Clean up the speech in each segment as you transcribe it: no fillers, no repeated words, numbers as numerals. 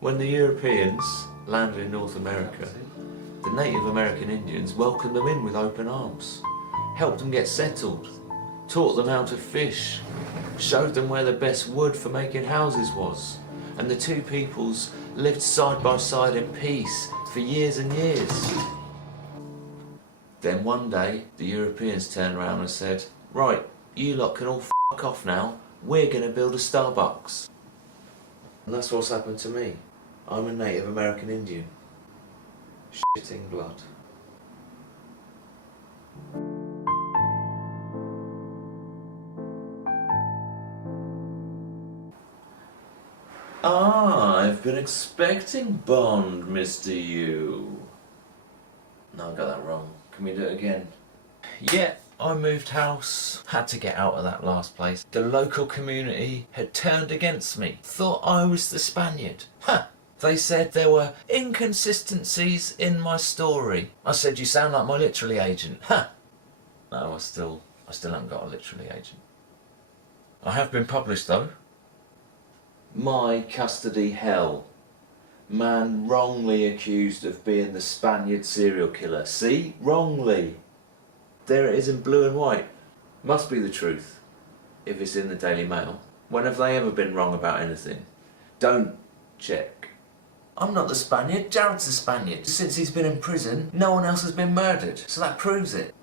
When the Europeans landed in North America, the Native American Indians welcomed them in with open arms, helped them get settled, taught them how to fish, showed them where the best wood for making houses was, and the two peoples lived side by side in peace for years and years. Then one day, the Europeans turned around and said, right, you lot can all f*** off now, we're going to build a Starbucks. And that's what's happened to me. I'm a Native American Indian. Shitting blood. I've been expecting Bond, Mr. U. No, I got that wrong. Can we do it again? Yeah, I moved house. Had to get out of that last place. The local community had turned against me. Thought I was the Spaniard. Huh! They said there were inconsistencies in my story. I said, you sound like my literary agent. Huh! No, I still haven't got a literary agent. I have been published though. My custody hell. Man wrongly accused of being the Spaniard serial killer. See? Wrongly. There it is in blue and white. Must be the truth. If it's in the Daily Mail. When have they ever been wrong about anything? Don't check. I'm not the Spaniard, Jared's the Spaniard. Since he's been in prison, no one else has been murdered. So that proves it.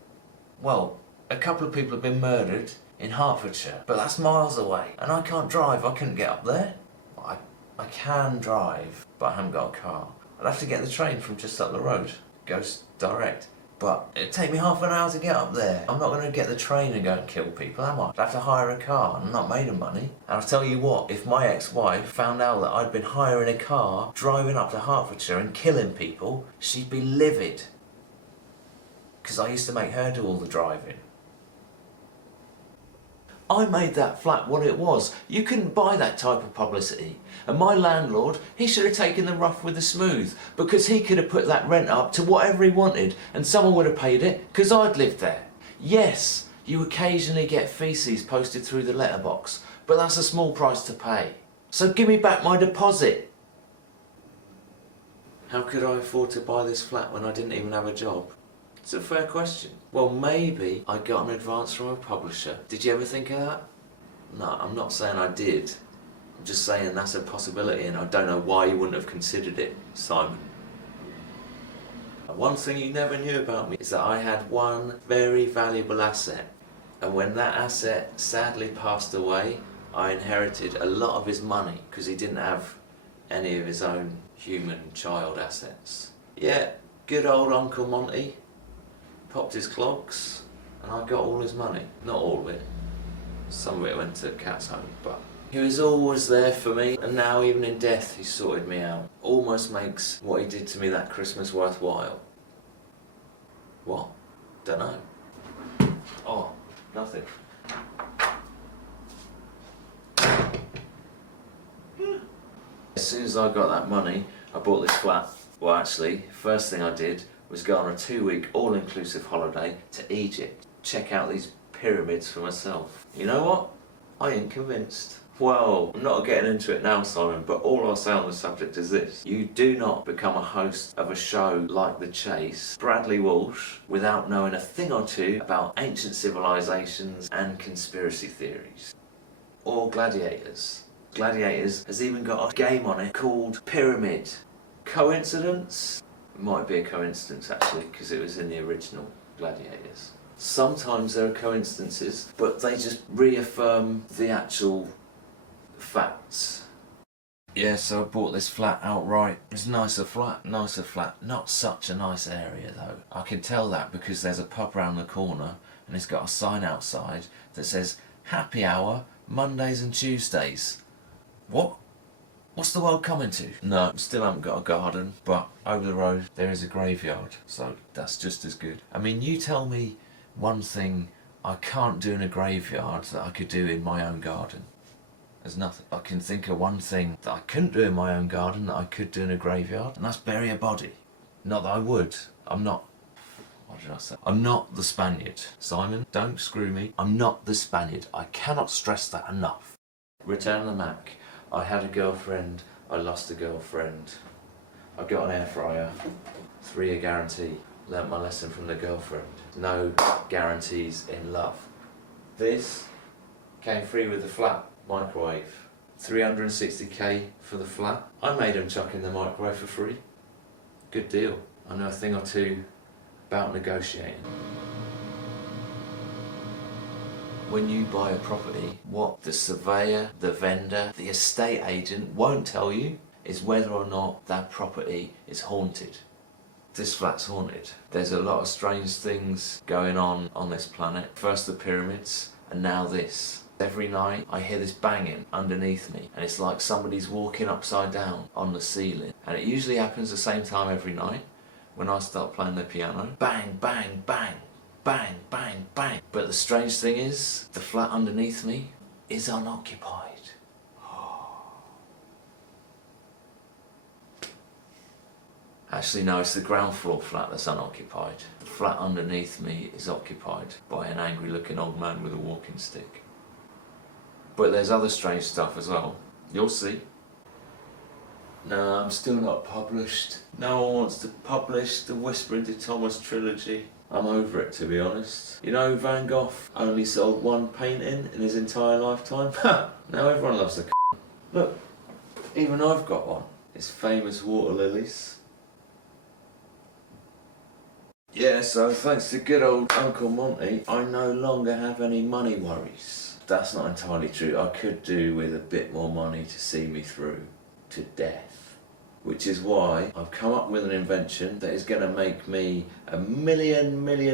Well, a couple of people have been murdered in Hertfordshire, but that's miles away. And I can't drive, I couldn't get up there. I can drive, but I haven't got a car. I'd have to get the train from just up the road. It goes direct. But it'd take me half an hour to get up there. I'm not going to get the train and go and kill people, am I? I'd have to hire a car, and I'm not made of money. And I'll tell you what, if my ex-wife found out that I'd been hiring a car, driving up to Hertfordshire and killing people, she'd be livid. Because I used to make her do all the driving. I made that flat what it was. You couldn't buy that type of publicity. And my landlord, he should have taken the rough with the smooth, because he could have put that rent up to whatever he wanted and someone would have paid it because I'd lived there. Yes, you occasionally get feces posted through the letterbox, but that's a small price to pay. So give me back my deposit. How could I afford to buy this flat when I didn't even have a job? It's a fair question. Well, maybe I got an advance from a publisher. Did you ever think of that? No, I'm not saying I did. I'm just saying that's a possibility, and I don't know why you wouldn't have considered it, Simon. One thing you never knew about me is that I had one very valuable asset. And when that asset sadly passed away, I inherited a lot of his money because he didn't have any of his own human child assets. Yeah, good old Uncle Monty. Popped his clogs, and I got all his money. Not all of it. Some of it went to Cat's home, but he was always there for me, and now even in death he sorted me out. Almost makes what he did to me that Christmas worthwhile. What? Dunno. Oh, nothing. As soon as I got that money, I bought this flat. Well, actually, first thing I did was go on a 2-week all-inclusive holiday to Egypt. Check out these pyramids for myself. You know what? I ain't convinced. Well, I'm not getting into it now, Simon, but all I'll say on the subject is this. You do not become a host of a show like The Chase, Bradley Walsh, without knowing a thing or two about ancient civilizations and conspiracy theories. Or Gladiators. Gladiators has even got a game on it called Pyramid. Coincidence? It might be a coincidence actually, because it was in the original Gladiators. Sometimes there are coincidences, but they just reaffirm the actual facts. Yeah, so I bought this flat outright. It's a nicer flat. Not such a nice area though. I can tell that because there's a pub round the corner and it's got a sign outside that says happy hour Mondays and Tuesdays. What? What's the world coming to? No, still haven't got a garden, but over the road there is a graveyard, so that's just as good. I mean, you tell me one thing I can't do in a graveyard that I could do in my own garden. There's nothing. I can think of one thing that I couldn't do in my own garden that I could do in a graveyard, and that's bury a body. Not that I would. I'm not... What did I say? I'm not the Spaniard. Simon, don't screw me. I'm not the Spaniard. I cannot stress that enough. Return of the Mac. I had a girlfriend I lost a girlfriend. I got an air fryer. 3-year guarantee. Learnt my lesson from the girlfriend. No guarantees in love. This came free with the flat microwave. 360k for the flat. I made him chuck in the microwave for free. Good deal. I know a thing or two about negotiating. When you buy a property, what the surveyor, the vendor, the estate agent won't tell you is whether or not that property is haunted. This flat's haunted. There's a lot of strange things going on this planet. First the pyramids, and now this. Every night I hear this banging underneath me, and it's like somebody's walking upside down on the ceiling. And it usually happens the same time every night when I start playing the piano. Bang, bang, bang, bang, bang, bang. But the strange thing is, the flat underneath me is unoccupied. Actually no, it's the ground floor flat that's unoccupied. The flat underneath me is occupied by an angry looking old man with a walking stick. But there's other strange stuff as well. You'll see. No, I'm still not published. No one wants to publish the Whispering to Thomas trilogy. I'm over it, to be honest. You know, Van Gogh only sold one painting in his entire lifetime? Now everyone loves the Look, even I've got one. His famous water lilies. Yeah, so thanks to good old Uncle Monty, I no longer have any money worries. That's not entirely true. I could do with a bit more money to see me through to death. Which is why I've come up with an invention that is going to make me a millionaire.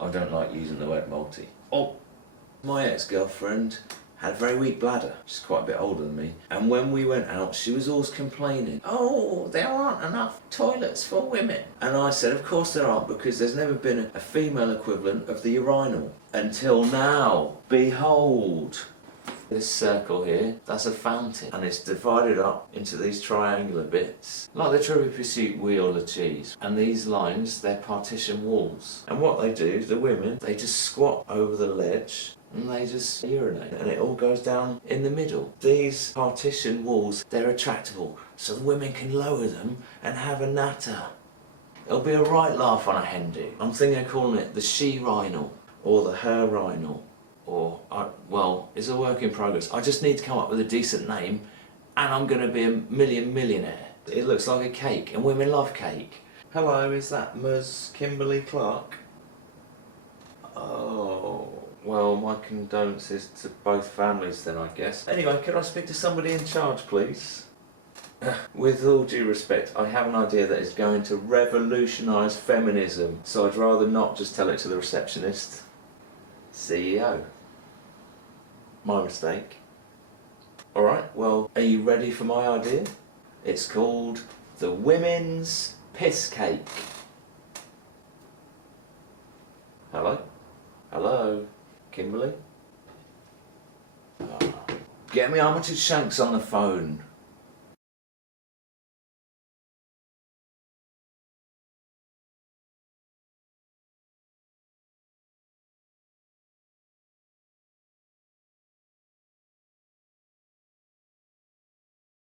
I don't like using the word multi. Oh, my ex-girlfriend had a very weak bladder. She's quite a bit older than me. And when we went out, she was always complaining, oh, there aren't enough toilets for women. And I said, of course there aren't, because there's never been a female equivalent of the urinal. Until now. Behold. This circle here, that's a fountain. And it's divided up into these triangular bits, like the Trivial Pursuit wheel of cheese. And these lines, they're partition walls. And what they do, the women, they just squat over the ledge, and they just urinate, and it all goes down in the middle. These partition walls, they're retractable, so the women can lower them and have a natter. It'll be a right laugh on a hen do. I'm thinking of calling it the she-rhinal, or the her-rhinal, or, well, it's a work in progress. I just need to come up with a decent name, and I'm going to be a millionaire. It looks like a cake, and women love cake. Hello, is that Ms. Kimberly Clark? Oh. Well, my condolences to both families then, I guess. Anyway, could I speak to somebody in charge, please? With all due respect, I have an idea that is going to revolutionise feminism, so I'd rather not just tell it to the receptionist. CEO. My mistake. Alright, well, are you ready for my idea? It's called the Women's Piss Cake. Hello? Hello? Kimberly? Oh. Get me Armitage Shanks on the phone.